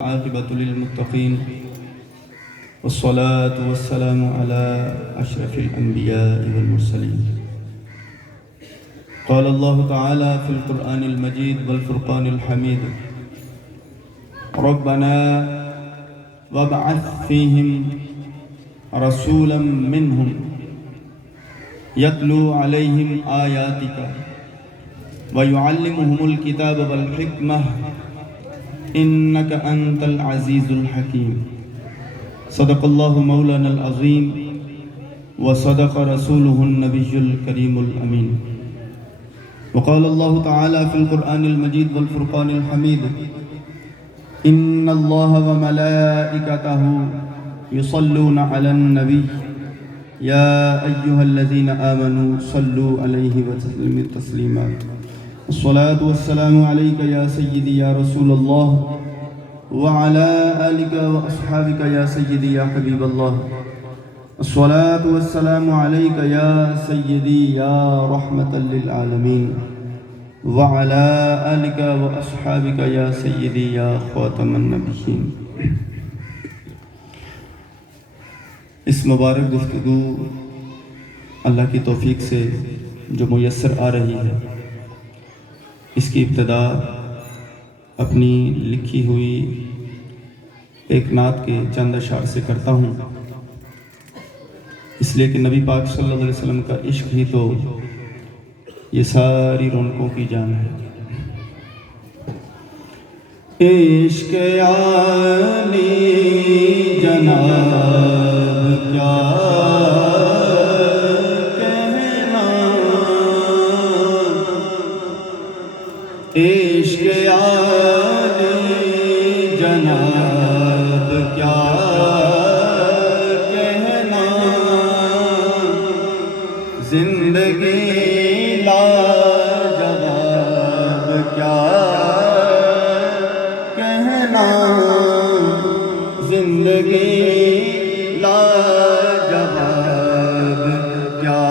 عاقبة للمتقين والصلاة والسلام على أشرف الأنبياء والمرسلين. قال الله تعالى في القرآن المجيد والفرقان الحميد: ربنا وابعث فيهم رسولا منهم يتلو عليهم آياتك ويعلمهم الكتاب والحكمة إنك أنت العزيز الحكيم. صدق الله مولانا العظيم وصدق رسوله النبي الكريم الأمين. وقال الله تعالى في القرآن المجيد والفرقان الحميد: إن الله وملائكته يصلون على النبي يا أيها الذين آمنوا صلوا عليه وسلموا تسليما. الصلاة والسلام عليك يا سيدي يا رسول الله وعلى آلك وأصحابك يا سيدي يا حبيب الله. الصلاة والسلام عليك يا سيدي يا رحمة للعالمين وعلى آلك وأصحابك يا سيدي يا خاتم النبيين. اس مبارک گفتگو اللہ کی توفیق سے جو میسر آ رہی ہے، اس کی ابتدا اپنی لکھی ہوئی ایک نعت کے چند اشعار سے کرتا ہوں، اس لیے کہ نبی پاک صلی اللہ علیہ وسلم کا عشق ہی تو یہ ساری رونقوں کی جان ہے. عشق علی جناب کیا عشق علی جناب کیا کہنا، زندگی لاجواب کیا کہنا، زندگی لاجواب کیا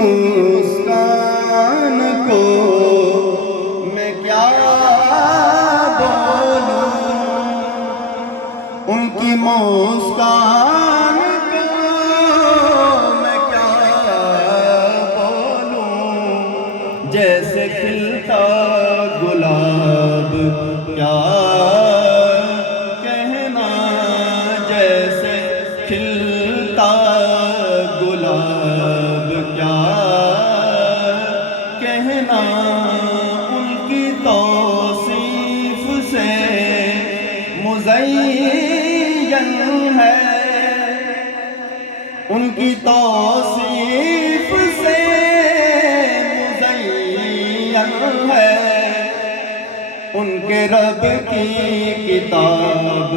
مسکان کو میں کیا بولوں، ان کی مسکان کو میں کیا بولوں، جیسے کھلتا گلاب کیا کہنا، جیسے کھلتا گلاب کیا کہنا، ان کی توصیف سے مزین ہے، ان کی توصیف سے مزین ہے، ان کے رب کی کتاب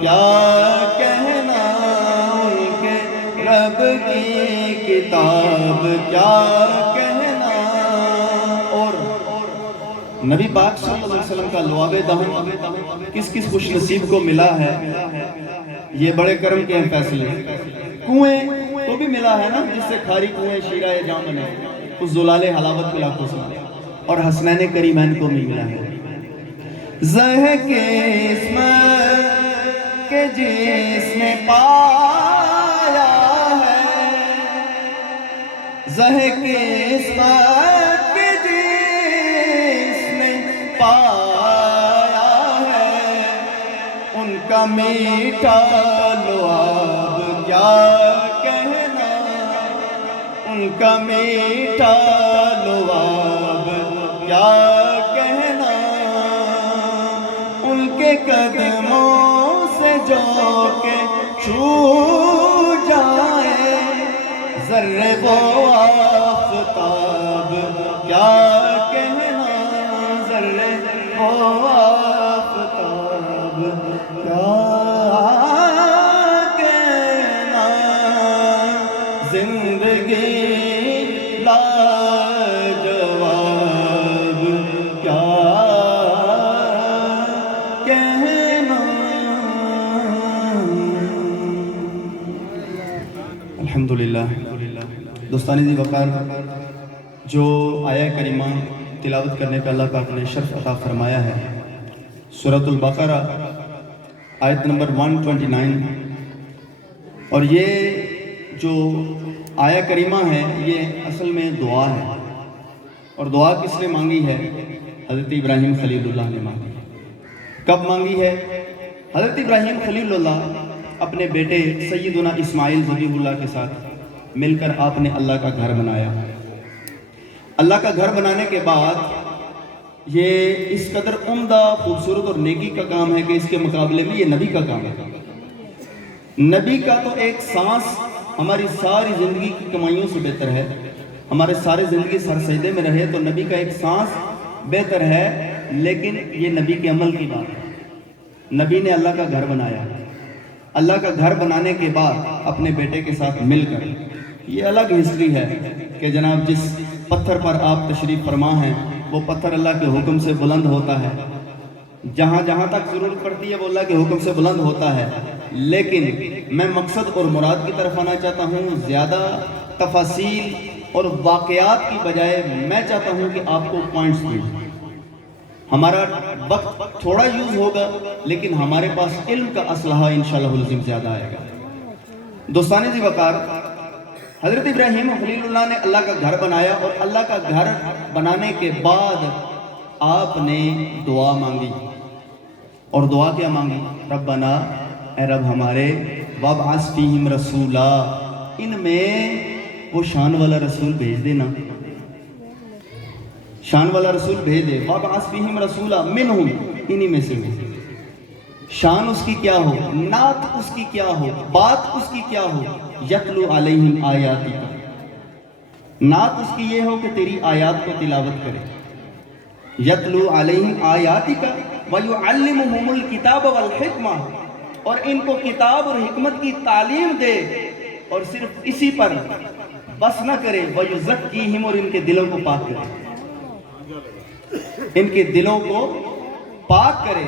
کیا کہنا، ان کے رب کی کتاب کیا کہنا. اور نبی پاک صلی اللہ علیہ وسلم کا لعاب دہن کس کس خوش نصیب کو ملا ہے، یہ بڑے کرم کے ہیں فیصلے. کنویں کو بھی ملا ہے نا، جس سے کھاری کنویں شیرہ جام بنے، اس زلال حلاوت ملا کو سنا، اور حسنین کریمین کو بھی ملا ہے. زہ کے اسم کے جس نے پایا ہے، زہ کے اسمت کے جس نے پایا ہے، ان کا میٹھا لعاب کیا کہنا، ان کا میٹھا لعاب کیا کہنا، ان کے قدموں سے جو کہ چھو جائے ذرے وہ آفتاب کیا کہنا، ذرے وہ آفتاب کیا کہنا، زندگی لاجواب کیا کہنا. الحمدللہ. دوستانی دی وقار جو آیہ کریمہ تلاوت کرنے کا اللہ پاک نے شرف عطا فرمایا ہے۔ سورۃ البقرہ آیت نمبر 129، اور یہ جو آیہ کریمہ ہے یہ اصل میں دعا ہے، اور دعا کس نے مانگی ہے؟ حضرت ابراہیم خلیل اللہ نے مانگی۔ کب مانگی ہے؟ حضرت ابراہیم خلیل اللہ اپنے بیٹے سیدنا اسماعیل ذبیح اللہ کے ساتھ مل کر آپ نے اللہ کا گھر بنایا۔ اللہ کا گھر بنانے کے بعد یہ اس قدر عمدہ، خوبصورت اور نیکی کا کام ہے کہ اس کے مقابلے میں یہ نبی کا کام ہے۔ نبی کا تو ایک سانس ہماری ساری زندگی کی کمائیوں سے بہتر ہے، ہمارے سارے زندگی سر سجدے میں رہے تو نبی کا ایک سانس بہتر ہے، لیکن یہ نبی کے عمل کی بات ہے۔ نبی نے اللہ کا گھر بنایا، اللہ کا گھر بنانے کے بعد اپنے بیٹے کے ساتھ مل کر، یہ الگ ہسٹری ہے کہ جناب جس پتھر پر آپ تشریف فرما ہیں وہ پتھر اللہ کے حکم سے بلند ہوتا ہے، جہاں جہاں تک ضرورت پڑتی ہے وہ اللہ کے حکم سے بلند ہوتا ہے، لیکن میں مقصد اور مراد کی طرف آنا چاہتا ہوں۔ زیادہ تفاصیل اور واقعات کی بجائے میں چاہتا ہوں کہ آپ کو پوائنٹس دوں۔ ہمارا وقت تھوڑا یوز ہوگا لیکن ہمارے پاس علم کا اسلحہ انشاءاللہ العظیم زیادہ آئے گا۔ دوستان ذی وقار، حضرت ابراہیم خلیل اللہ نے اللہ کا گھر بنایا، اور اللہ کا گھر بنانے کے بعد آپ نے دعا مانگی، اور دعا کیا مانگی؟ ربنا، اے رب ہمارے، وابعث فیہم رسولا، ان میں وہ شان والا رسول بھیج دینا، شان والا رسول بھیج دے۔ وابعث فیہم رسولا منہم، انہی میں سے ہو۔ شان اس کی کیا ہو، نعت اس کی کیا ہو، بات اس کی کیا ہو؟ یتلو علیہم آیاتی کا، نعت اس کی یہ ہو کہ تیری آیات کو تلاوت کرے۔ یتلو علیہم آیاتی کا ویعلمہم الکتاب والحکمہ، اور ان کو کتاب اور حکمت کی تعلیم دے، اور صرف اسی پر بس نہ کرے، ویزکیہم، اور ان کے دلوں کو پاک کرے، ان کے دلوں کو پاک کرے۔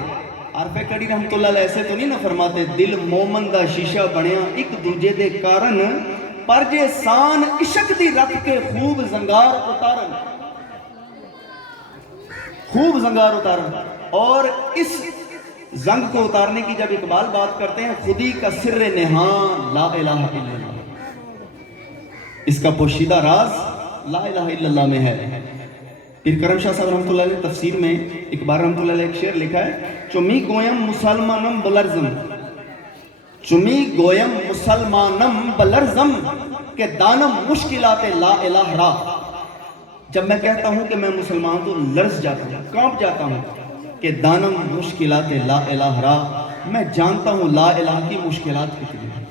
عارف کڑی رحمت اللہ علیہ ایسے تو نہیں نہ فرماتے، دل مومن دا شیشہ بنیا ایک دوجے دے کارن، پر جے سان عشق دی رکھ کے خوب زنگار اتارن، خوب زنگار اتارن۔ اور اس زنگ کو اتارنے کی جب اقبال بات کرتے ہیں، خودی کا سر نہاں لا الہ الا اللہ، اس کا پوشیدہ راز لا الہ الا اللہ میں ہے۔ پیر کرم شاہ صاحب رحمت اللہ علیہ تفسیر میں اقبال رحمت اللہ علیہ ایک شعر لکھا ہے، چمی گویم مسلمانم بلرزم، چمی گویم مسلمانم بلرزم، کہ دانم مشکلات لا الہ را، جب میں کہتا ہوں کہ میں مسلمان تو لرز جاتا ہوں، کانپ جاتا ہوں، کہ دانم مشکلات لا الہ را، میں جانتا ہوں لا الہ کی مشکلات کتنی ہیں۔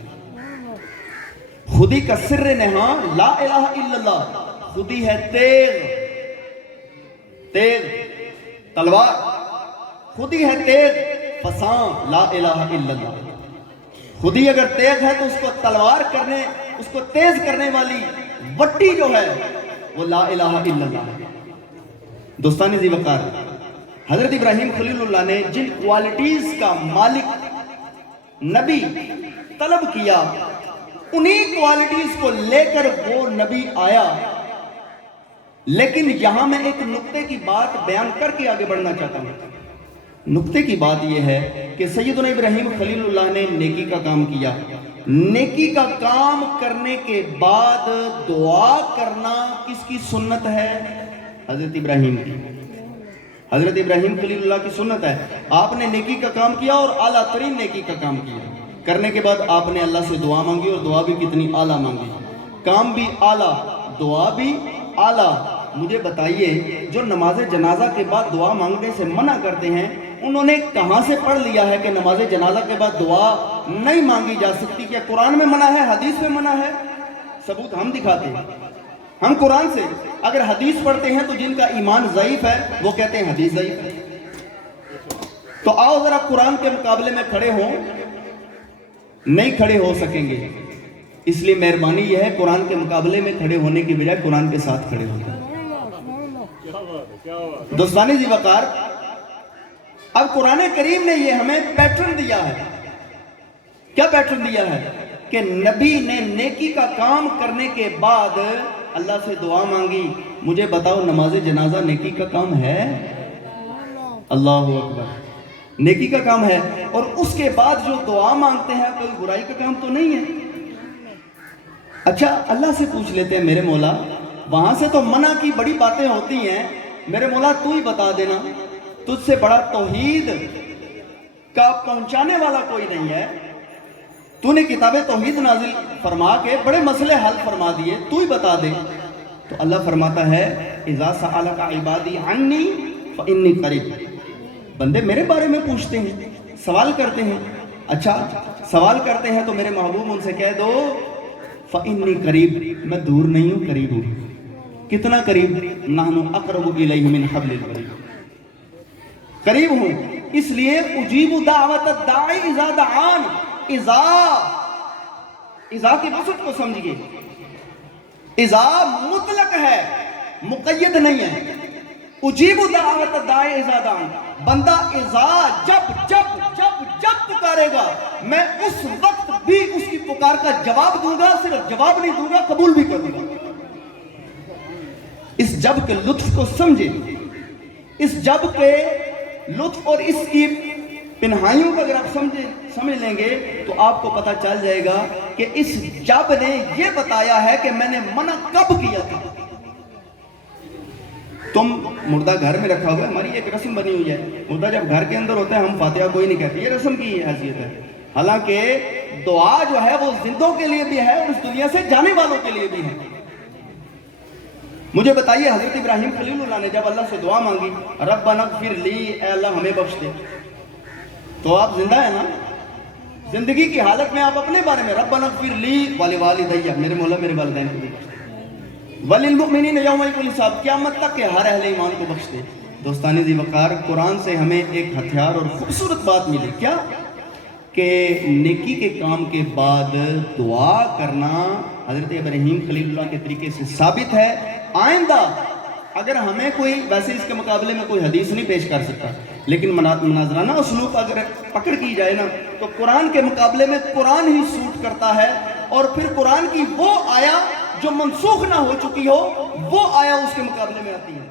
خودی کا سر نہاں لا الہ الا اللہ، خودی ہے تیغ، تیغ تلوار، خودی ہے تیغ فسان لا الہ الا اللہ، خودی اگر تیغ ہے تو اس کو تلوار کرنے، اس کو تیز کرنے والی وٹی جو ہے وہ لا الہ الا اللہ ہے۔ دوستان ذی وقار، حضرت ابراہیم خلیل اللہ نے جن کوالٹیز کا مالک نبی طلب کیا، انہی کوالٹیز کو لے کر وہ نبی آیا۔ لیکن یہاں میں ایک نقطے کی بات بیان کر کے آگے بڑھنا چاہتا ہوں۔ نقطے کی بات یہ ہے کہ سیدنا ابراہیم خلیل اللہ نے نیکی کا کام کیا، نیکی کا کام کرنے کے بعد دعا کرنا کس کی سنت ہے؟ حضرت ابراہیم کی، حضرت ابراہیم خلیل اللہ کی سنت ہے۔ آپ نے نیکی کا کام کیا اور اعلیٰ ترین نیکی کا کام کیا، کرنے کے بعد آپ نے اللہ سے دعا مانگی، اور دعا بھی کتنی اعلیٰ مانگی، کام بھی اعلیٰ، دعا بھی اعلیٰ۔ مجھے بتائیے، جو نماز جنازہ کے بعد دعا مانگنے سے منع کرتے ہیں، انہوں نے کہاں سے پڑھ لیا ہے کہ نماز جنازہ کے بعد دعا نہیں مانگی جا سکتی؟ کیا قرآن میں منع ہے، حدیث میں منع ہے؟ ثبوت ہم دکھاتے ہیں، ہم قرآن سے۔ اگر حدیث پڑھتے ہیں تو جن کا ایمان ضعیف ہے وہ کہتے ہیں حدیث ضعیف ہے۔ تو آؤ ذرا قرآن کے مقابلے میں کھڑے ہوں، نہیں کھڑے ہو سکیں گے، اس لیے مہربانی یہ ہے قرآن کے مقابلے میں کھڑے ہونے کی بجائے قرآن کے ساتھ کھڑے ہو جائیں۔ دوستانی ذی وقار، اب قرآن کریم نے یہ ہمیں پیٹرن دیا ہے۔ کیا پیٹرن دیا ہے؟ کہ نبی نے نیکی کا کام کرنے کے بعد اللہ سے دعا مانگی، مجھے بتاؤ نماز جنازہ نیکی کا کام ہے؟ اللہ اکبر، نیکی کا کام ہے۔ اور اس کے بعد جو دعا مانگتے ہیں کوئی برائی کا کام تو نہیں ہے۔ اچھا اللہ سے پوچھ لیتے ہیں، میرے مولا وہاں سے تو منع کی بڑی باتیں ہوتی ہیں، میرے مولا تو ہی بتا دینا، تجھ سے بڑا توحید کا پہنچانے والا کوئی نہیں ہے، تو نے کتاب توحید نازل فرما کے بڑے مسئلے حل فرما دیے، تو ہی بتا دے۔ تو اللہ فرماتا ہے اذا سألک عبادی عنی فإنی قریب، بندے میرے بارے میں پوچھتے ہیں، سوال کرتے ہیں، اچھا سوال کرتے ہیں تو میرے محبوب ان سے کہہ دو فإنی قریب، میں دور نہیں ہوں، قریب ہوں۔ کتنا قریب؟ نحن اقرب الیہ من حبل الورید، قریب ہوں، اس لیے اجیب دعوت الداعی اذا دعان، اذا کی وسط کو سمجھئے، اذا مطلق ہے، مقید نہیں ہے۔ اجیب دعوت الداعی اذا دعان، بندہ اذا جب جب جب جب پکارے گا میں اس وقت بھی اس کی پکار کا جواب دوں گا، صرف جواب نہیں دوں گا، قبول بھی کروں گا۔ اس جب کے لطف کو سمجھے، اس جب کے لطف اور اس کی پنہائیوں کو اگر آپ سمجھ لیں گے تو آپ کو پتہ چل جائے گا کہ اس جب نے یہ بتایا ہے کہ میں نے منع کب کیا تھا۔ تم مردہ گھر میں رکھا ہوا ہے، ہماری ایک رسم بنی ہوئی ہے، مردہ جب گھر کے اندر ہوتا ہے ہم فاتحہ کوئی نہیں کہتے، یہ رسم کی حیثیت ہے، حالانکہ دعا جو ہے وہ زندوں کے لیے بھی ہے اور اس دنیا سے جانے والوں کے لیے بھی ہے۔ مجھے بتائیے حضرت ابراہیم خلیل اللہ نے جب اللہ سے دعا مانگی ربنا اغفر لی، اے اللہ ہمیں بخش دے، تو آپ زندہ ہیں نا؟ زندگی کی حالت میں آپ اپنے بارے میں ربنا اغفر لی ولوالدی، میرے مولا میرے والدین کو بھی بخش دے، وللمؤمنین یوم یقوم الحساب، قیامت تک کہ ہر اہل ایمان کو بخش دے۔ دوستان ذی وقار، قرآن سے ہمیں ایک ہتھیار اور خوبصورت بات ملی، کیا کہ نیکی کے کام کے بعد دعا کرنا حضرت ابراہیم خلیل اللہ کے طریقے سے ثابت ہے۔ آئندہ اگر ہمیں کوئی، ویسے اس کے مقابلے میں کوئی حدیث نہیں پیش کر سکتا، لیکن مناظرانہ اسلوب اگر پکڑ کی جائے نا تو قرآن کے مقابلے میں قرآن ہی سوٹ کرتا ہے، اور پھر قرآن کی وہ آیا جو منسوخ نہ ہو چکی ہو وہ آیا اس کے مقابلے میں آتی ہے۔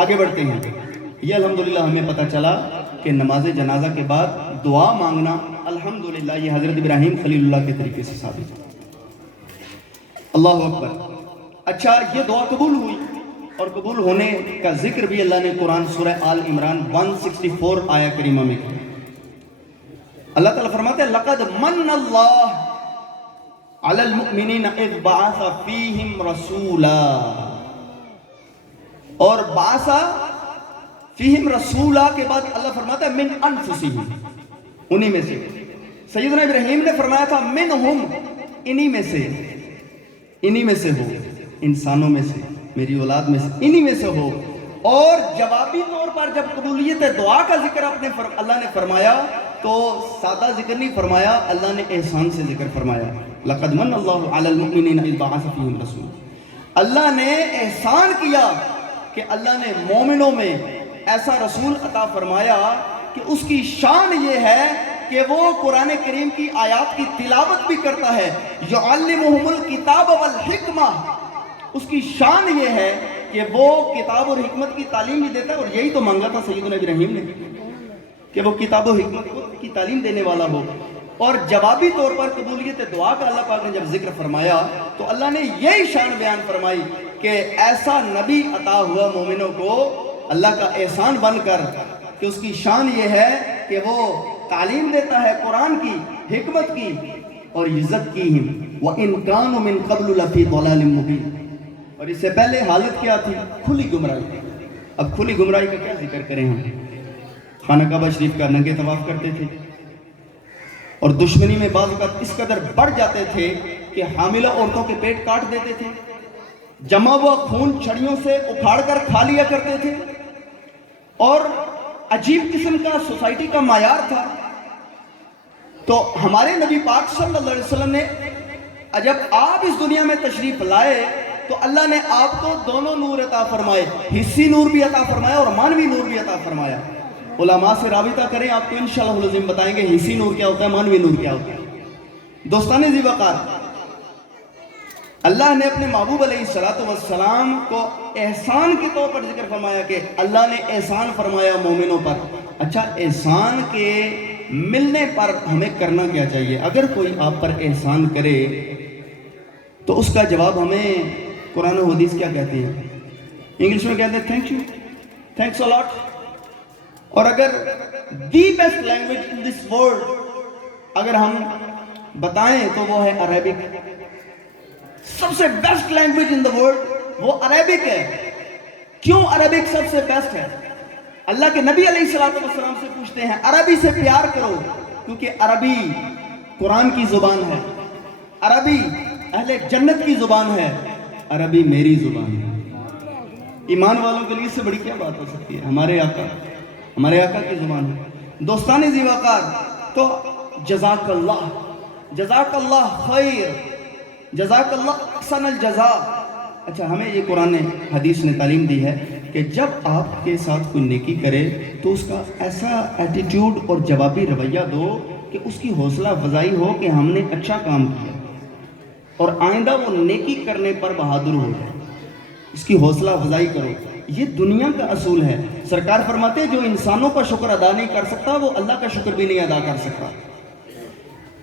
آگے بڑھتے ہیں، یہ الحمدللہ ہمیں پتہ چلا کہ نماز جنازہ کے بعد دعا مانگنا الحمدللہ یہ حضرت ابراہیم خلیل اللہ کے طریقے سے ثابت ہے۔ اللہ اکبر۔ اچھا یہ دعا قبول ہوئی، اور قبول ہونے کا ذکر بھی اللہ نے قرآن سورہ آل عمران 164 آیہ کریمہ میں کیا۔ اللہ تعالیٰ فرماتے ہیں لقد من اللہ علی المؤمنین اذ بعث فیہم رسولا، اور بعث فیہم رسولا کے بعد اللہ فرماتا ہے من انفسہم، انہی میں سے۔ سیدنا ابراہیم نے فرمایا تھا منہم، انہی میں سے، انہی میں سے ہو، انسانوں میں سے، میری اولاد میں سے، انہی میں سے ہو۔ اور جوابی طور پر جب قبولیت دعا کا ذکر اللہ نے فرمایا تو سادہ ذکر نہیں فرمایا، اللہ نے احسان سے ذکر فرمایا، لقد من اللہ علی المؤمنین اذ بعث فیہم رسولا۔ اللہ نے احسان کیا کہ اللہ نے مومنوں میں ایسا رسول عطا فرمایا کہ اس کی شان یہ ہے کہ وہ قرآن کریم کی آیات کی تلاوت بھی کرتا ہے، یعلمہم الکتاب والحکمہ، اس کی شان یہ ہے کہ وہ کتاب اور حکمت کی تعلیم بھی دیتا ہے، اور یہی تو مانگا تھا سیدنا ابراہیم نے کہ وہ کتاب و حکمت کی تعلیم دینے والا ہو۔ اور جوابی طور پر قبولیت دعا کا اللہ پاک نے جب ذکر فرمایا تو اللہ نے یہی شان بیان فرمائی کہ ایسا نبی عطا ہوا مومنوں کو اللہ کا احسان بن کر کہ اس کی شان یہ ہے کہ وہ تعلیم دیتا ہے قرآن کی، حکمت کی، اور یزکیہم وَإِن كَانُوا مِن قَبْلُ لَفِي ضَلَالٍ مُبِینٍ۔ اور اس سے پہلے حالت کیا تھی؟ کھلی گمراہی۔ اب کھلی گمراہی کا کیا ذکر کریں ہم؟ خانہ کعبہ شریف کا ننگے طواف کرتے تھے، اور دشمنی میں بعض اوقات اس قدر بڑھ جاتے تھے کہ حاملہ عورتوں کے پیٹ کاٹ دیتے تھے، جمع ہوا خون چھڑیوں سے اکھاڑ کر کھا لیا کرتے تھے، اور عجیب قسم کا سوسائٹی کا معیار تھا۔ تو ہمارے نبی پاک صلی اللہ علیہ وسلم نے جب آپ اس دنیا میں تشریف لائے تو اللہ نے آپ کو دونوں نور عطا فرمائے، حسی نور بھی عطا فرمایا اور مانوی نور بھی عطا فرمایا۔ علماء سے رابطہ کریں، آپ کو انشاءاللہ العظیم بتائیں گے حسی نور کیا ہوتا ہے، مانوی نور کیا ہوتا ہے۔ دوستان ذی وقار، اللہ نے اپنے محبوب علیہ السلام کو احسان کے طور پر ذکر فرمایا کہ اللہ نے احسان فرمایا مومنوں پر. اچھا، احسان کے ملنے پر ہمیں کرنا کیا چاہیے؟ اگر کوئی آپ پر احسان کرے تو اس کا جواب ہمیں قرآن و حدیث کیا کہتے ہیں؟ انگلش میں کہتے ہیں تھینک یو، تھینکس اے لاٹ. اور اگر the best language in this world اگر ہم بتائیں تو وہ ہے عربک. سب سے best language in the world وہ عربک ہے. کیوں عربک سب سے بیسٹ ہے؟ اللہ کے نبی علیہ السلام سے پوچھتے ہیں عربی سے پیار کرو کیونکہ عربی قرآن کی زبان ہے، عربی اہل جنت کی زبان ہے، عربی میری زبان ہے. ایمان والوں کے لیے اس سے بڑی کیا بات ہو سکتی ہے؟ ہمارے آقا کی زبان ہے. دوستان ذی وقار، تو جزاک اللہ خیر، جزاک اللہ احسن الجزاء. اچھا، ہمیں یہ قرآن حدیث نے تعلیم دی ہے کہ جب آپ کے ساتھ کوئی نیکی کرے تو اس کا ایسا ایٹیٹیوڈ اور جوابی رویہ دو کہ اس کی حوصلہ افزائی ہو کہ ہم نے اچھا کام کیا اور آئندہ وہ نیکی کرنے پر بہادر ہو جائے. اس کی حوصلہ افزائی کرو. یہ دنیا کا اصول ہے. سرکار فرماتے ہیں جو انسانوں کا شکر ادا نہیں کر سکتا وہ اللہ کا شکر بھی نہیں ادا کر سکتا.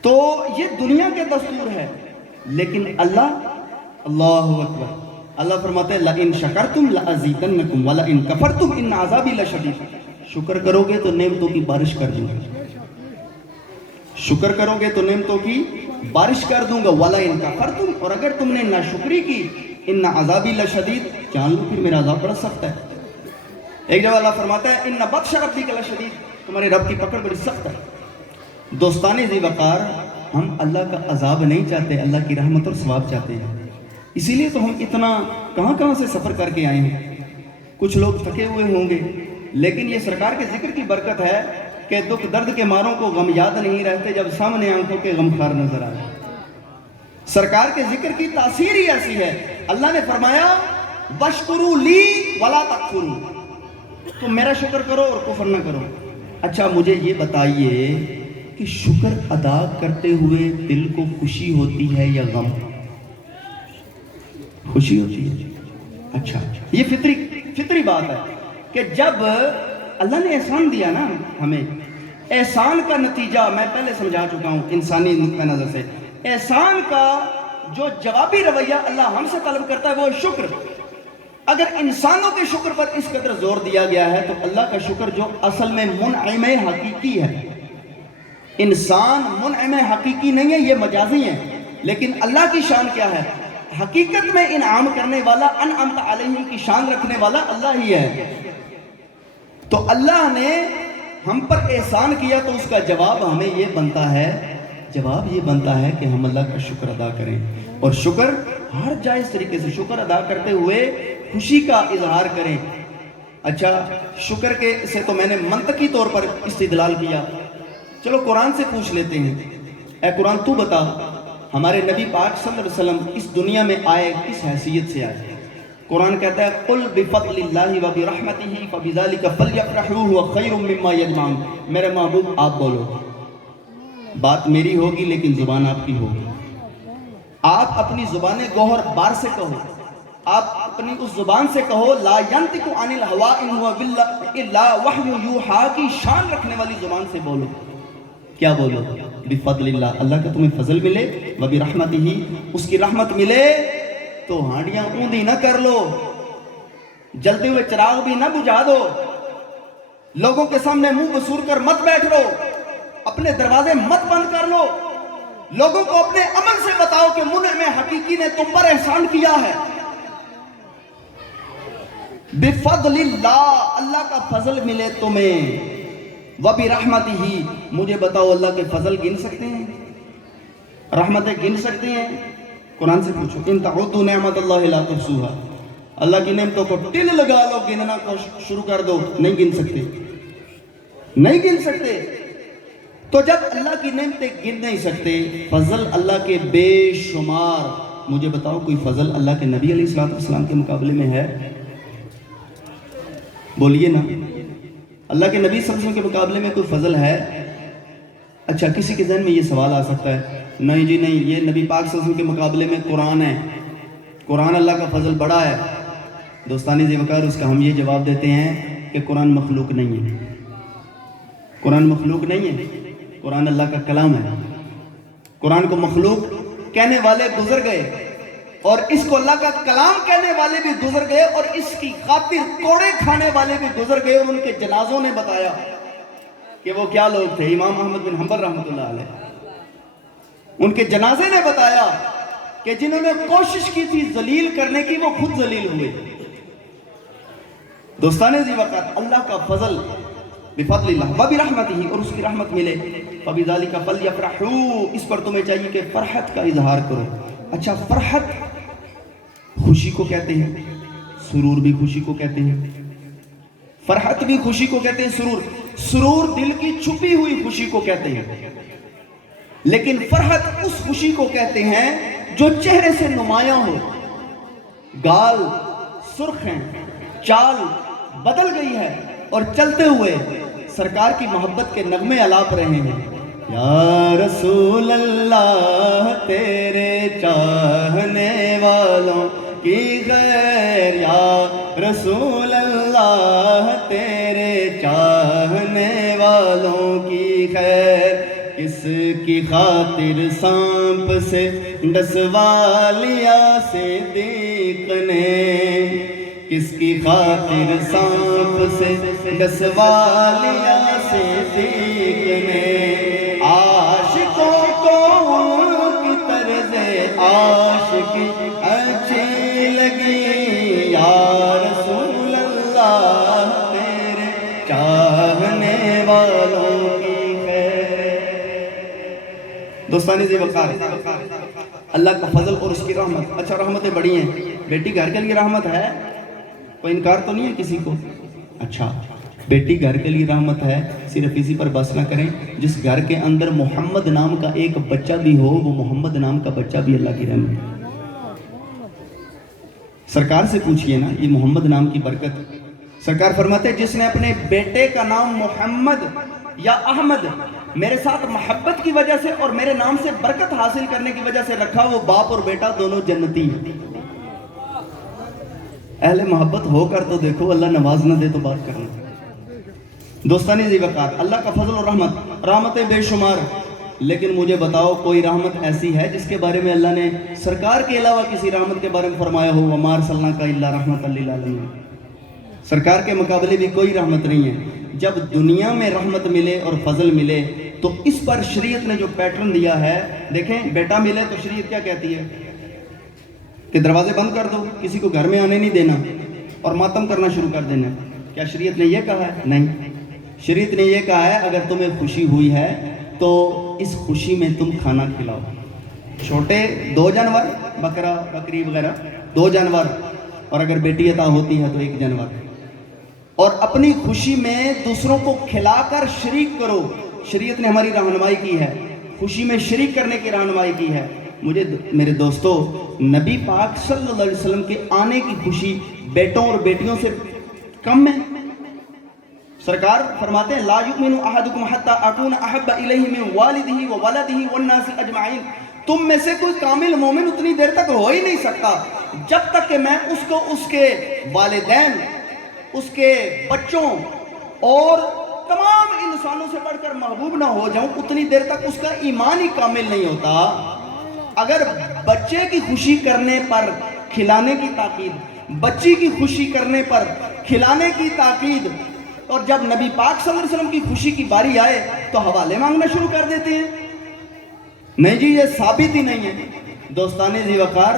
تو یہ دنیا کے دستور ہے. لیکن اللہ اکبر، اللہ فرماتے ہیں لَإِن شَكَرْتُمْ لَأَزِيدَنَّكُمْ وَلَإِن كَفَرْتُمْ إِنَّ عَذَابِي لَشَدِيدٌ. شکر کرو گے تو نعمتوں کی بارش کر دوں گا. شکر کرو گے تو نعمتوں کی بارش کر دوں گا. وَلَإِن كَفَرْتُمْ، اور اگر تم نے ناشکری کی، ان عذابی لشدید، جان لو پھر میرا عذاب بڑا سخت ہے. ایک جگہ اللہ فرماتا ہے ان بطش ربک لشدید، تمہارے رب کی پکڑ بڑی سخت ہے. دوستان ذی وقار، ہم اللہ کا عذاب نہیں چاہتے، اللہ کی رحمت اور ثواب چاہتے ہیں. اسی لیے تو ہم اتنا کہاں سے سفر کر کے آئے ہیں. کچھ لوگ تھکے ہوئے ہوں گے، لیکن یہ سرکار کے ذکر کی برکت ہے کہ دکھ درد کے ماروں کو غم یاد نہیں رہتے جب سامنے آنکھوں کے غمخوار نظر آئے. سرکار کے ذکر کی تاثیر ہی ایسی ہے. اللہ نے فرمایا وَاشْكُرُوا لِي وَلَا تَكْفُرُوا، تم میرا شکر کرو اور کفر نہ کرو. اچھا، مجھے یہ بتائیے کہ شکر ادا کرتے ہوئے دل کو خوشی ہوتی ہے یا غم؟ خوشی ہوتی ہے. اچھا، یہ فطری بات ہے کہ جب اللہ نے احسان دیا نا ہمیں، احسان کا نتیجہ میں پہلے سمجھا چکا ہوں انسانی نقطہ نظر سے. احسان کا جو جوابی رویہ اللہ ہم سے طلب کرتا ہے وہ شکر. اگر انسانوں کے شکر پر اس قدر زور دیا گیا ہے تو اللہ کا شکر جو اصل میں منعم حقیقی ہے. انسان منعم حقیقی نہیں ہے، یہ مجازی ہیں. لیکن اللہ کی شان کیا ہے؟ حقیقت میں انعام کرنے والا، انعمت علیہم کی شان رکھنے والا اللہ ہی ہے. تو اللہ نے ہم پر احسان کیا تو اس کا جواب ہمیں یہ بنتا ہے کہ ہم اللہ کا شکر ادا کریں. اور شکر ہر جائز طریقے سے شکر ادا کرتے ہوئے خوشی کا اظہار کریں. اچھا، شکر کے سے تو میں نے منطقی طور پر استدلال کیا. چلو قرآن سے پوچھ لیتے ہیں. اے قرآن تو بتا، ہمارے نبی پاک صلی اللہ علیہ وسلم اس دنیا میں آئے کس حیثیت سے آئے؟ قرآن کہتا ہے قُلْ بِفَضْلِ اللَّهِ وَبِرَحْمَتِهِ فَبِذَلِكَ فَلْيَفْرَحُوا هُوَ خَيْرٌ مِّمَّا يَجْمَعُونَ. میرے محبوب آپ بولو، بات میری ہوگی لیکن زبان آپ کی ہوگی. آپ اپنی زبان گوہر بار سے کہو، آپ اپنی اس زبان سے کہو لا ينطق عن الهوى ان هو الا وحی یوحی کی شان رکھنے والی زبان سے بولو. کیا بولو؟ بفضل اللہ، اللہ کا تمہیں فضل ملے، وبرحمتہ، اس کی رحمت ملے. تو ہانڈیاں اوندھی نہ کر لو، جلتے ہوئے چراغ بھی نہ بجھا دو، لوگوں کے سامنے منہ بسور کر مت بیٹھ رو، اپنے دروازے مت بند کر لو. لوگوں کو اپنے عمل سے بتاؤ کہ منعم حقیقی نے تم پر احسان کیا ہے. بفضل اللہ، اللہ کا فضل ملے تمہیں. وبرحمتہ، مجھے بتاؤ اللہ کے فضل گن سکتے ہیں؟ رحمتیں گن سکتے ہیں؟ قرآن سے پوچھو ان تعدوا نعمت اللہ لا تحصوها. اللہ کی نعمتوں کو ٹل لگا لو، گننا کو شروع کر دو، نہیں گن سکتے، نہیں گن سکتے. تو جب اللہ کی نعمتیں گن نہیں سکتے، فضل اللہ کے بے شمار، مجھے بتاؤ کوئی فضل اللہ کے نبی علیہ السلام کے مقابلے میں ہے؟ بولیے نا، اللہ کے نبی صلی اللہ علیہ وسلم کے مقابلے میں کوئی فضل ہے؟ اچھا، کسی کے ذہن میں یہ سوال آ سکتا ہے نہیں جی نہیں، یہ نبی پاک صلی اللہ علیہ وسلم کے مقابلے میں قرآن ہے. قرآن اللہ کا فضل بڑا ہے. دوستانی ذی وقار اس کا ہم یہ جواب دیتے ہیں کہ قرآن مخلوق نہیں ہے. قرآن مخلوق نہیں ہے، قرآن اللہ کا کلام ہے. قرآن کو مخلوق کہنے والے گزر گئے اور اس کو اللہ کا کلام کہنے والے بھی گزر گئے اور اس کی خاطر کوڑے کھانے والے بھی گزر گئے. اور ان کے جنازوں نے بتایا کہ وہ کیا لوگ تھے. امام احمد بن حنبل رحمۃ اللہ علیہ، ان کے جنازے نے بتایا کہ جنہوں نے کوشش کی تھی ذلیل کرنے کی وہ خود ذلیل ہوئے. دوستان ذی وقار اللہ کا فضل بفضل اللہ وبرحمتہ، اور اس کی رحمت ملے. فبذالک فلیفرحوا، اس پر تمہیں چاہیے کہ فرحت کا اظہار کرو. اچھا، فرحت خوشی کو کہتے ہیں، سرور بھی خوشی کو کہتے ہیں. فرحت بھی خوشی کو کہتے ہیں، سرور دل کی چھپی ہوئی خوشی کو کہتے ہیں. لیکن فرحت اس خوشی کو کہتے ہیں جو چہرے سے نمایاں ہو. گال سرخ ہیں، چال بدل گئی ہے اور چلتے ہوئے سرکار کی محبت کے نغمے الاپ رہے ہیں. یا رسول اللہ تیرے چاہنے والوں کی خیر، یا رسول اللہ تیرے چاہنے والوں کی خیر. کس کی خاطر سانپ سے ڈسوا لیا صدیق نے، کس کی خاطر سانپ سے ڈسوا لیا صدیق نے. عاشقوں کو ان کی طرز عاشقی اچھی لگی. یا رسول اللہ تیرے چاہنے والوں کی خیر. دوستانی ذی وقار اللہ کا فضل اور اس کی رحمت. اچھا، رحمتیں بڑی ہیں. بیٹی گھر کے لیے رحمت ہے، کوئی انکار تو نہیں ہے کسی کو. اچھا، بیٹی گھر کے لیے رحمت ہے، صرف اسی پر بس نہ کریں. جس گھر کے اندر محمد نام کا ایک بچہ بھی ہو، وہ محمد نام کا بچہ بھی اللہ کی رحمت ہے. سرکار سے پوچھئے نا یہ محمد نام کی برکت. سرکار فرماتے ہیں جس نے اپنے بیٹے کا نام محمد یا احمد میرے ساتھ محبت کی وجہ سے اور میرے نام سے برکت حاصل کرنے کی وجہ سے رکھا، وہ باپ اور بیٹا دونوں جنتی ہیں. اہل محبت ہو کر تو دیکھو، اللہ نواز نہ دے تو بات کرنا. دوستانی ذی وقار اللہ کا فضل اور رحمتیں بے شمار. لیکن مجھے بتاؤ کوئی رحمت ایسی ہے جس کے بارے میں اللہ نے سرکار کے علاوہ کسی رحمت کے بارے میں فرمایا ہو وَمَا أَرْسَلْنَاكَ إِلَّا رَحْمَةً لِّلْعَالَمِينَ؟ سرکار کے مقابلے بھی کوئی رحمت نہیں ہے. جب دنیا میں رحمت ملے اور فضل ملے تو اس پر شریعت نے جو پیٹرن دیا ہے، دیکھیں بیٹا ملے تو شریعت کیا کہتی ہے کہ دروازے بند کر دو، کسی کو گھر میں آنے نہیں دینا اور ماتم کرنا شروع کر دینا. کیا شریعت نے یہ کہا ہے؟ نہیں. شریعت نے یہ کہا ہے اگر تمہیں خوشی ہوئی ہے تو اس خوشی میں تم کھانا کھلاؤ. چھوٹے 2 جانور، بکرا بکری وغیرہ 2 جانور، اور اگر بیٹی عطا ہوتی ہے تو 1 جانور. اور اپنی خوشی میں دوسروں کو کھلا کر شریک کرو. شریعت نے ہماری رہنمائی کی ہے، خوشی میں شریک کرنے کی رہنمائی کی ہے. مجھے میرے دوستو نبی پاک صلی اللہ علیہ وسلم کے آنے کی خوشی بیٹوں اور بیٹیوں سے کم ہے. سرکار فرماتے ہیں لا یؤمن احدکم حتی اکون احب الیہ من والدہ وولدہ والناس اجمعین. تم میں سے کوئی کامل مومن اتنی دیر تک ہو ہی نہیں سکتا جب تک کہ میں اس کو اس کے والدین، اس کے بچوں اور تمام انسانوں سے بڑھ کر محبوب نہ ہو جاؤں، اتنی دیر تک اس کا ایمان ہی کامل نہیں ہوتا. اگر بچے کی خوشی کرنے پر کھلانے کی تاکید، بچی کی خوشی کرنے پر کھلانے کی تاکید، اور جب نبی پاک صلی اللہ علیہ وسلم کی خوشی کی باری آئے تو حوالے مانگنا شروع کر دیتے ہیں. نہیں جی یہ ثابت ہی نہیں ہے. دوستان ذی وقار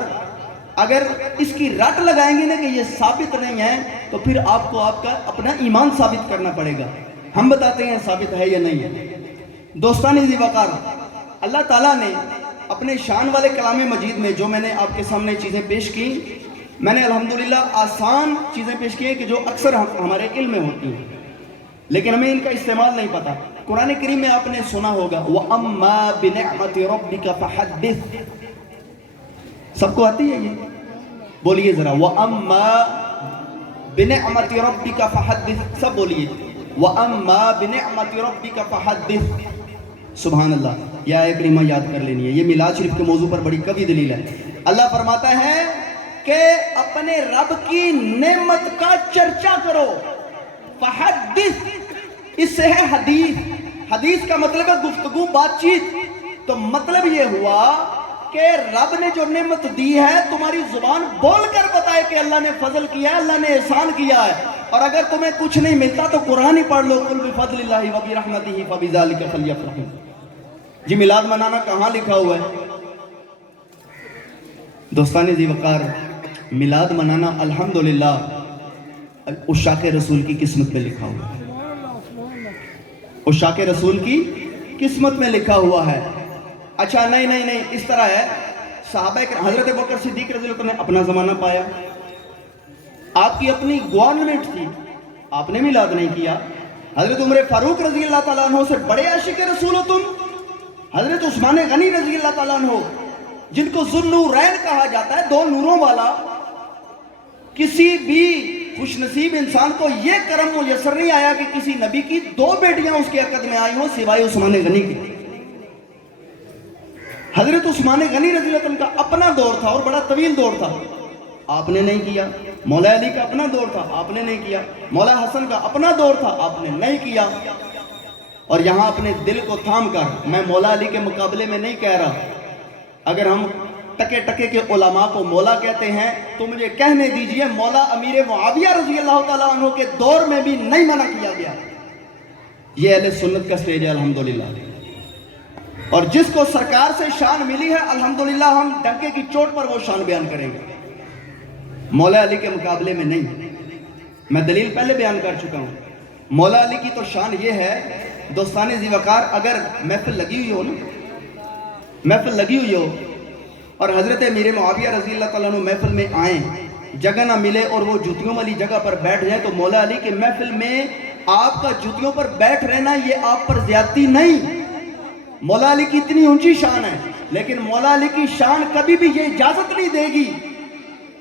اگر اس کی رٹ لگائیں گے نا کہ یہ ثابت نہیں ہے تو پھر آپ کو آپ کا اپنا ایمان ثابت کرنا پڑے گا. ہم بتاتے ہیں ثابت ہے یا نہیں ہے. دوستان ذی وقار اللہ تعالیٰ نے اپنے شان والے کلام مجید میں جو میں نے آپ کے سامنے چیزیں پیش کی، میں نے الحمدللہ آسان چیزیں پیش کی ہیں کہ جو اکثر ہمارے علم میں ہوتی ہیں لیکن ہمیں ان کا استعمال نہیں پتا. قرآن کریم میں آپ نے سنا ہوگا وَأَمَّا بِنِعْمَةِ رَبِّكَ فَحَدِّثْ. سب کو آتی ہے یہ؟ بولیے ذرا وَأَمَّا بِنِعْمَةِ رَبِّكَ فَحَدِّثْ. سب بولیے وَأَمَّا بِنِعْمَةِ رَبِّكَ فَحَدِّثْ. سبحان اللہ. یہ آیت کریمہ یاد کر لینی ہے، یہ میلاد شریف کے موضوع پر بڑی قوی دلیل ہے. اللہ فرماتا ہے کہ اپنے رب کی نعمت کا چرچا کرو. فحدث، اس سے ہے حدیث. حدیث کا مطلب ہے گفتگو، بات چیت. تو مطلب یہ ہوا کہ رب نے جو نعمت دی ہے تمہاری زبان بول کر بتائے کہ اللہ نے فضل کیا ہے، اللہ نے احسان کیا ہے. اور اگر تمہیں کچھ نہیں ملتا تو قرآن ہی پڑھ لو. قل بفضل اللہ وبرحمتہ فبذلک فلیفرحوا. جی میلاد منانا کہاں لکھا ہوا ہے؟ دوستان ذی وقار، میلاد منانا الحمدللہ عشاق رسول کی قسمت میں لکھا ہوا ہے. عشاق رسول کی قسمت میں لکھا ہوا ہے. اچھا نہیں اس طرح ہے. صحابہ کرام، حضرت بکر صدیق رضی اللہ عنہ نے اپنا زمانہ پایا، آپ کی اپنی گورنمنٹ تھی، آپ نے میلاد نہیں کیا. حضرت عمر فاروق رضی اللہ تعالیٰ عنہ سے بڑے عاشق رسول ہو تم. حضرت عثمان غنی رضی اللہ تعالیٰ عنہ، جن کو ذوالنورین کہا جاتا ہے، دو نوروں والا. کسی بھی خوش نصیب انسان کو یہ کرم میسر نہیں آیا کہ کسی نبی کی دو بیٹیاں اس کے عقد میں آئی ہوں سوائے عثمان غنی کی. حضرت عثمان غنی رضی اللہ عنہ کا اپنا دور تھا اور بڑا طویل دور تھا، آپ نے نہیں کیا. مولا علی کا اپنا دور تھا، آپ نے نہیں کیا. مولا حسن کا اپنا دور تھا، آپ نے نہیں کیا. اور یہاں اپنے دل کو تھام کر، میں مولا علی کے مقابلے میں نہیں کہہ رہا، اگر ہم ٹکے ٹکے کے علماء کو مولا کہتے ہیں تو مجھے کہنے دیجئے مولا امیر معاویہ رضی اللہ تعالیٰ عنہ کے دور میں بھی نہیں منع کیا گیا. یہ اہل سنت کا سٹیج ہے الحمدللہ. اور جس کو سرکار سے شان ملی ہے الحمدللہ ہم ڈنکے کی چوٹ پر وہ شان بیان کریں گے، مولا علی کے مقابلے میں نہیں. میں دلیل پہلے بیان کر چکا ہوں. مولا علی کی تو شان یہ ہے، دوستان ذی وقار، اگر محفل لگی ہوئی ہو نا، محفل لگی ہوئی ہو اور حضرت امیر معاویہ رضی اللہ تعالیٰ عنہ محفل میں آئیں، جگہ نہ ملے اور وہ جوتیوں والی جگہ پر بیٹھ جائیں، تو مولا علی کے محفل میں آپ کا جوتیوں پر بیٹھ رہنا یہ آپ پر زیادتی نہیں. مولا علی کی اتنی اونچی شان ہے، لیکن مولا علی کی شان کبھی بھی یہ اجازت نہیں دے گی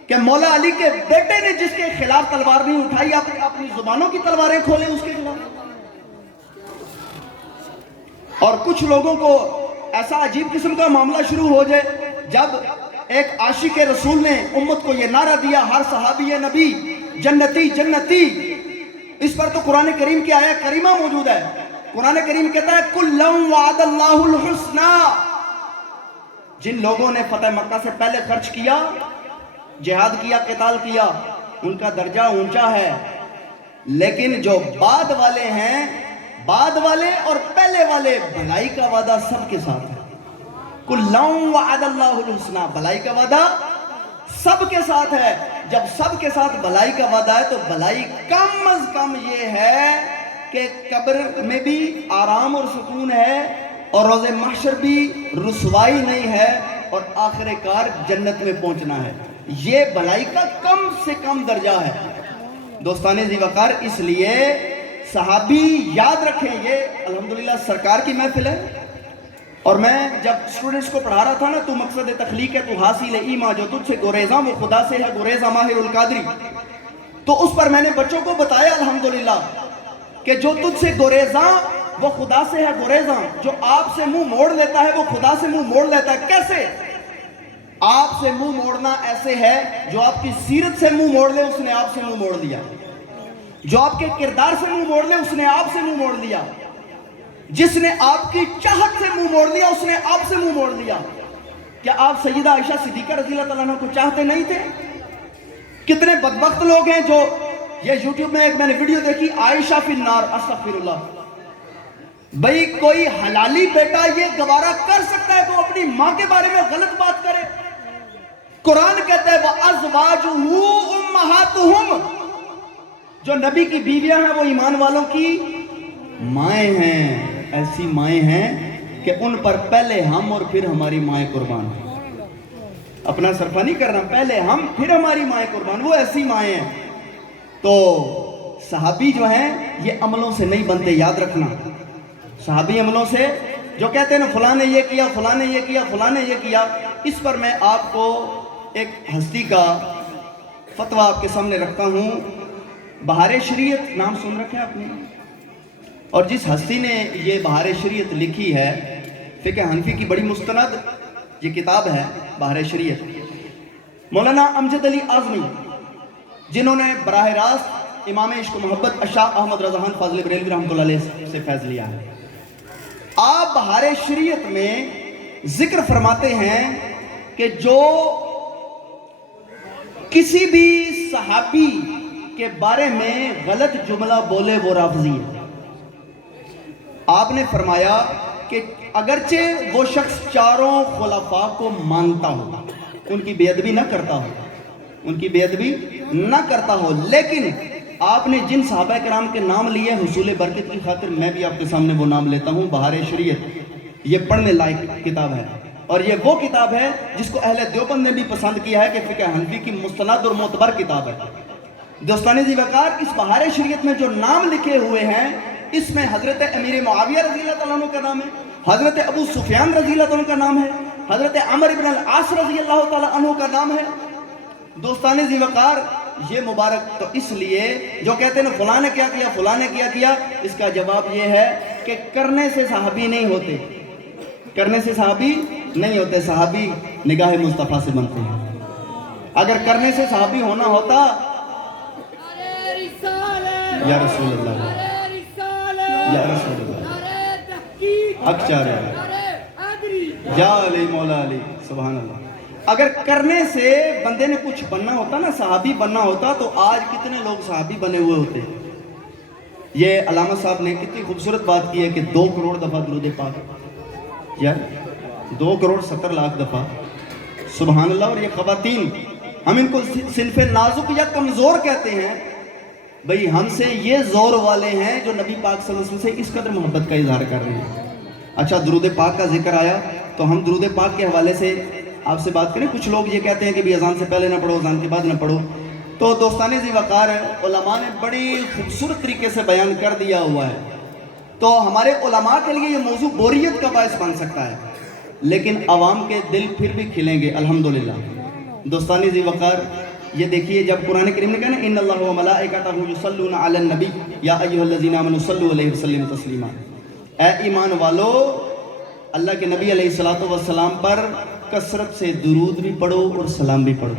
کہ مولا علی کے بیٹے نے جس کے خلاف تلوار نہیں اٹھائی، اپنی زبانوں کی تلواریں کھولیں اس کے خلاف. اور کچھ لوگوں کو ایسا عجیب قسم کا معاملہ شروع ہو جائے، جب ایک عاشق رسول نے امت کو یہ نعرہ دیا ہر صحابی نبی جنتی جنتی، اس پر تو قرآن کریم کی آیت کریمہ موجود ہے. قرآن کریم کہتا ہے کُلًّا وَعَدَ اللَّهُ الْحُسْنَى. جن لوگوں نے فتح مکہ سے پہلے خرچ کیا، جہاد کیا، قتال کیا، ان کا درجہ اونچا ہے. لیکن جو بعد والے ہیں، بعد والے اور پہلے والے، بھلائی کا وعدہ سب کے ساتھ ہے. کُلًّا وَعَدَ اللَّهُ الْحُسْنَى، بھلائی کا وعدہ سب کے ساتھ ہے. جب سب کے ساتھ بھلائی کا وعدہ ہے تو بھلائی کم از کم یہ ہے کہ قبر میں بھی آرام اور سکون ہے، اور روز محشر بھی رسوائی نہیں ہے، اور آخر کار جنت میں پہنچنا ہے. یہ بھلائی کا کم سے کم درجہ ہے. دوستان ذی وقار، اس لیے صحابی یاد رکھیں، یہ الحمدللہ سرکار کی محفل ہے. اور میں جب اسٹوڈنٹس کو پڑھا رہا تھا نا، تو مقصد تخلیق ہے تو حاصل ایما، جو تجھ سے گریزاں وہ خدا سے ہے گریزاں ماہر القادری، تو اس پر میں نے بچوں کو بتایا الحمدللہ کہ جو تجھ سے گریزاں وہ خدا سے ہے گریزاں. جو آپ سے منہ موڑ لیتا ہے وہ خدا سے منہ موڑ لیتا ہے. کیسے؟ آپ سے منہ موڑنا ایسے ہے، جو آپ کی سیرت سے منہ موڑ لے اس نے آپ سے منہ موڑ لیا. جو آپ کے کردار سے منہ موڑ لے اس نے آپ سے منہ موڑ لیا. جس نے آپ کی چاہت سے منہ موڑ لیا اس نے آپ سے منہ موڑ لیا. کیا آپ سیدہ عائشہ صدیقہ رضی اللہ تعالیٰ عنہ کو چاہتے نہیں تھے؟ کتنے بدبخت لوگ ہیں جو، یہ یوٹیوب میں ایک میں نے ویڈیو دیکھی، عائشہ فی النار، استغفر اللہ. بھئی کوئی حلالی بیٹا یہ گوارا کر سکتا ہے تو اپنی ماں کے بارے میں غلط بات کرے؟ قرآن کہتا ہے وَأَزْوَاجُهُ أُمَّهَاتُهُمْ، جو نبی کی بیویاں ہیں وہ ایمان والوں کی مائیں ہیں. ایسی مائیں ہیں کہ ان پر پہلے ہم اور پھر ہماری مائیں قربان ہیں. اپنا صرفہ نہیں کرنا، پہلے ہم پھر ہماری مائیں قربان. وہ ایسی مائیں ہیں. تو صحابی جو ہیں یہ عملوں سے نہیں بنتے، یاد رکھنا. صحابی عملوں سے، جو کہتے ہیں نا فلاں نے یہ کیا، فلاں نے یہ کیا، فلاں نے یہ کیا، اس پر میں آپ کو ایک ہستی کا فتویٰ آپ کے سامنے رکھتا ہوں. بہار شریعت نام سن رکھا ہے آپ نے؟ اور جس ہستی نے یہ بہار شریعت لکھی ہے، فقہ حنفی کی بڑی مستند یہ کتاب ہے بہار شریعت. مولانا امجد علی اعظمی جنہوں نے براہ راست امام عشق و محبت شاہ احمد رضا خان فاضل بریلوی رحمۃ اللہ علیہ سے فیض لیا ہے. آپ بہار شریعت میں ذکر فرماتے ہیں کہ جو کسی بھی صحابی کے بارے میں غلط جملہ بولے وہ رافضی ہے. آپ نے فرمایا کہ اگرچہ وہ شخص چاروں خلفاء کو مانتا ہو، ان کی بے ادبی نہ کرتا ہو، ان کی بے ادبی نہ کرتا ہو، لیکن آپ نے جن صحابہ کرام کے نام لیے حصول برکت کی خاطر میں بھی آپ کے سامنے وہ نام لیتا ہوں. بہار شریعت یہ پڑھنے لائق کتاب ہے، اور یہ وہ کتاب ہے جس کو اہل دیوبند نے بھی پسند کیا ہے کہ فقہ حنفی کی مستند اور معتبر کتاب ہے. دوستان ذی وقار، اس بہار شریعت میں جو نام لکھے ہوئے ہیں اس میں حضرت امیر معاویہ رضی اللہ تعالیٰ عنہ کا نام ہے، حضرت ابو سفیان رضی اللہ تعالیٰ عنہ کا نام ہے، حضرت عمر بن العاص رضی اللہ تعالیٰ عنہ کا نام ہے. دوستان ذی وقار، یہ مبارک تو اس لیے جو کہتے ہیں فلاں نے کیا کیا، فلاں نے کیا کیا، اس کا جواب یہ ہے کہ کرنے سے صحابی نہیں ہوتے، کرنے سے صحابی نہیں ہوتے، صحابی نگاہ مصطفیٰ سے بنتے ہیں. اگر کرنے سے صحابی ہونا ہوتا یا رسول اللہ، یا رسول اللہ، حق چاہ رہے ہیں، یا علی مولا علی، سبحان اللہ. اگر کرنے سے بندے نے کچھ بننا ہوتا نا، صحابی بننا ہوتا، تو آج کتنے لوگ صحابی بنے ہوئے ہوتے. یہ علامہ صاحب نے کتنی خوبصورت بات کی ہے کہ 2 کروڑ دفعہ درود پاک، یا 2 کروڑ 70 لاکھ دفعہ، سبحان اللہ. اور یہ خواتین، ہم ان کو صنف نازک یا کمزور کہتے ہیں. بھئی ہم سے یہ زور والے ہیں جو نبی پاک صلی اللہ علیہ وسلم سے اس قدر محبت کا اظہار کر رہے ہیں. اچھا، درود پاک کا ذکر آیا تو ہم درود پاک کے حوالے سے آپ سے بات کریں. کچھ لوگ یہ کہتے ہیں کہ بھی اذان سے پہلے نہ پڑھو، اذان کے بعد نہ پڑھو. تو دوستان ذی وقار، علماء نے بڑی خوبصورت طریقے سے بیان کر دیا ہوا ہے. تو ہمارے علماء کے لیے یہ موضوع بوریت کا باعث بن سکتا ہے، لیکن عوام کے دل پھر بھی کھلیں گے الحمدللہ. دوستان ذی وقار، یہ دیکھیے جب قرآن کریم نے کہا نا ان اللہ و ملائکتہ یصلون علی النبی یا ایھا الذین آمنوا صلوا علیہ وسلموا تسلیما، اے ایمان والو، اللہ کے نبی علیہ الصلوۃ والسلام پر کثرت سے درود بھی پڑھو اور سلام بھی پڑھو،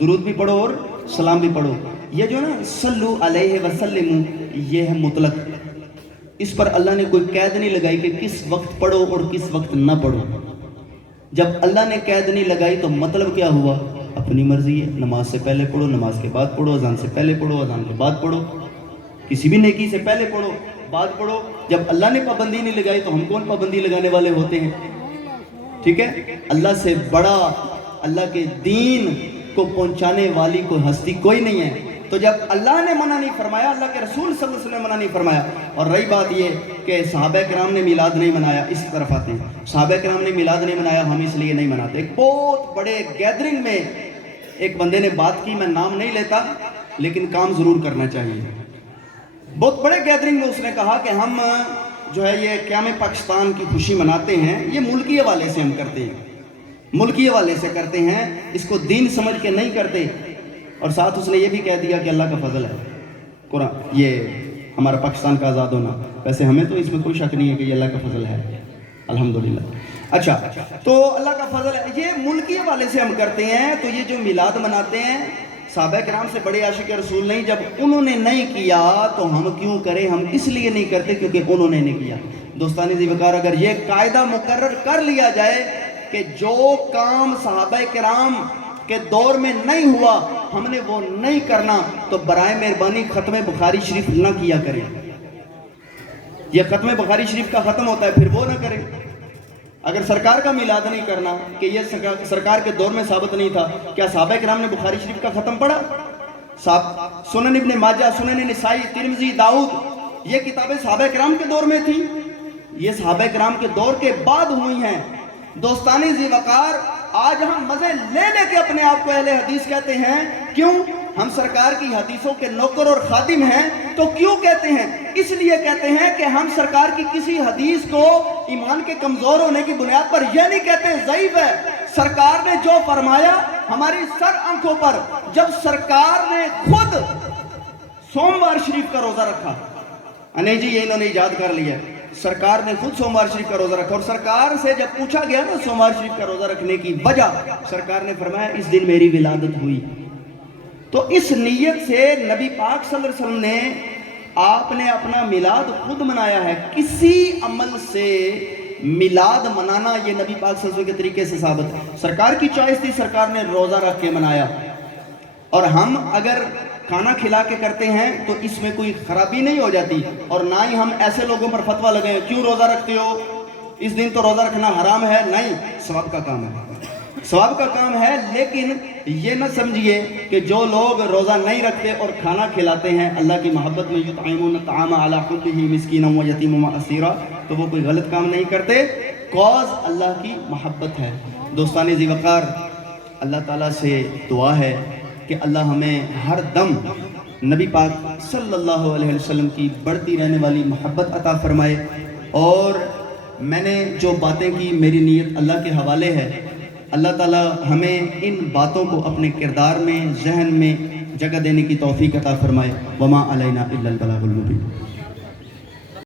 درود بھی پڑھو اور سلام بھی پڑھو. یہ جو نا صلو علیہ وسلم، یہ ہے مطلق، اس پر اللہ نے کوئی قید نہیں لگائی کہ کس وقت پڑھو اور کس وقت نہ پڑھو. جب اللہ نے قید نہیں لگائی تو مطلب کیا ہوا؟ اپنی مرضی ہے، نماز سے پہلے پڑھو، نماز کے بعد پڑھو، اذان سے پہلے پڑھو، اذان کے بعد پڑھو، کسی بھی نیکی سے پہلے پڑھو، بعد پڑھو. جب اللہ نے پابندی نہیں لگائی تو ہم کون پابندی لگانے والے ہوتے ہیں؟ ٹھیک ہے، اللہ سے بڑا، اللہ کے دین کو پہنچانے والی کوئی ہستی کوئی نہیں ہے. تو جب اللہ نے منع نہیں فرمایا، اللہ کے رسول صلی اللہ علیہ وسلم نے منع نہیں فرمایا. اور رہی بات یہ کہ صحابہ کرام نے میلاد نہیں منایا، اس طرف آتے ہیں. صحابہ کرام نے میلاد نہیں منایا، ہم اس لیے نہیں مناتے. ایک بہت بڑے گیدرنگ میں ایک بندے نے بات کی، میں نام نہیں لیتا لیکن کام ضرور کرنا چاہیے. بہت بڑے گیدرنگ میں اس نے کہا کہ ہم جو ہے یہ قیام پاکستان کی خوشی مناتے ہیں، یہ ملکی حوالے سے ہم کرتے ہیں، ملکی حوالے سے کرتے ہیں، اس کو دین سمجھ کے نہیں کرتے. اور ساتھ اس نے یہ بھی کہہ دیا کہ اللہ کا فضل ہے قرآن، یہ ہمارا پاکستان کا آزاد ہونا. ویسے ہمیں تو اس میں کوئی شک نہیں ہے کہ یہ اللہ کا فضل ہے الحمدللہ. اچھا، تو اللہ کا فضل ہے، یہ ملکی حوالے سے ہم کرتے ہیں. تو یہ جو میلاد مناتے ہیں، صحابہ کرام سے بڑے عاشق رسول نہیں، جب انہوں نے نہیں کیا تو ہم کیوں کریں؟ ہم اس لیے نہیں کرتے کیونکہ انہوں نے نہیں کیا. دوستان ذی وقار، اگر یہ قاعدہ مقرر کر لیا جائے کہ جو کام صحابہ کرام کے دور میں نہیں ہوا ہم نے وہ نہیں کرنا، تو برائے مہربانی ختم بخاری شریف نہ کیا کریں. یہ ختم بخاری شریف کا ختم ہوتا ہے، پھر وہ نہ کریں. اگر سرکار کا میلاد نہیں کرنا کہ یہ سرکار کے دور میں ثابت نہیں تھا، کیا صحابہ کرام نے بخاری شریف کا ختم پڑھا؟ سنن ابن ماجہ، سنن نسائی، ترمذی، داؤد، یہ کتابیں صحابہ کرام کے دور میں تھیں، یہ صحابہ کرام کے دور کے بعد ہوئی ہیں. دوستان ذی وقار، آج ہم مزے لے لے کے اپنے آپ کو اہل حدیث کہتے ہیں. کیوں؟ ہم سرکار کی حدیثوں کے نوکر اور خادم ہیں. تو کیوں کہتے ہیں؟ اس لیے کہتے ہیں کہ ہم سرکار کی کسی حدیث کو ایمان کے کمزور ہونے کی بنیاد پر یہ نہیں کہتے ضعیف ہے. سرکار نے جو فرمایا ہماری سر آنکھوں پر، جب سرکار نے خود سوموار شریف کا روزہ رکھا، نہیں جی یہ انہوں نے ایجاد کر لیا، سرکار نے خود سوموار شریف کا روزہ رکھا، اور سرکار سے جب پوچھا گیا نا سوموار شریف کا روزہ رکھنے کی وجہ، سرکار نے فرمایا اس دن میری ولادت ہوئی۔ تو اس نیت سے نبی پاک صلی اللہ علیہ وسلم نے آپ نے اپنا میلاد خود منایا ہے۔ کسی عمل سے میلاد منانا یہ نبی پاک صلی اللہ علیہ وسلم کے طریقے سے ثابت ہے۔ سرکار کی چوائس تھی، سرکار نے روزہ رکھ کے منایا، اور ہم اگر کھانا کھلا کے کرتے ہیں تو اس میں کوئی خرابی نہیں ہو جاتی، اور نہ ہی ہم ایسے لوگوں پر فتویٰ لگائیں کیوں روزہ رکھتے ہو، اس دن تو روزہ رکھنا حرام ہے۔ نہیں، ثواب کا کام ہے، ثواب کا کام ہے، لیکن یہ نہ سمجھیے کہ جو لوگ روزہ نہیں رکھتے اور کھانا کھلاتے ہیں اللہ کی محبت میں، یطعمون الطعام علی حبہ مسکینا و یتیما و اسیرا، تو وہ کوئی غلط کام نہیں کرتے، کاز اللہ کی محبت ہے۔ دوستان ذی وقار، اللہ تعالیٰ سے دعا ہے کہ اللہ ہمیں ہر دم نبی پاک صلی اللہ علیہ وسلم کی بڑھتی رہنے والی محبت عطا فرمائے، اور میں نے جو باتیں کی میری نیت اللہ کے حوالے ہے، اللہ تعالیٰ ہمیں ان باتوں کو اپنے کردار میں، ذہن میں جگہ دینے کی توفیق عطا فرمائے۔ وما علینا الا البلاغ المبین۔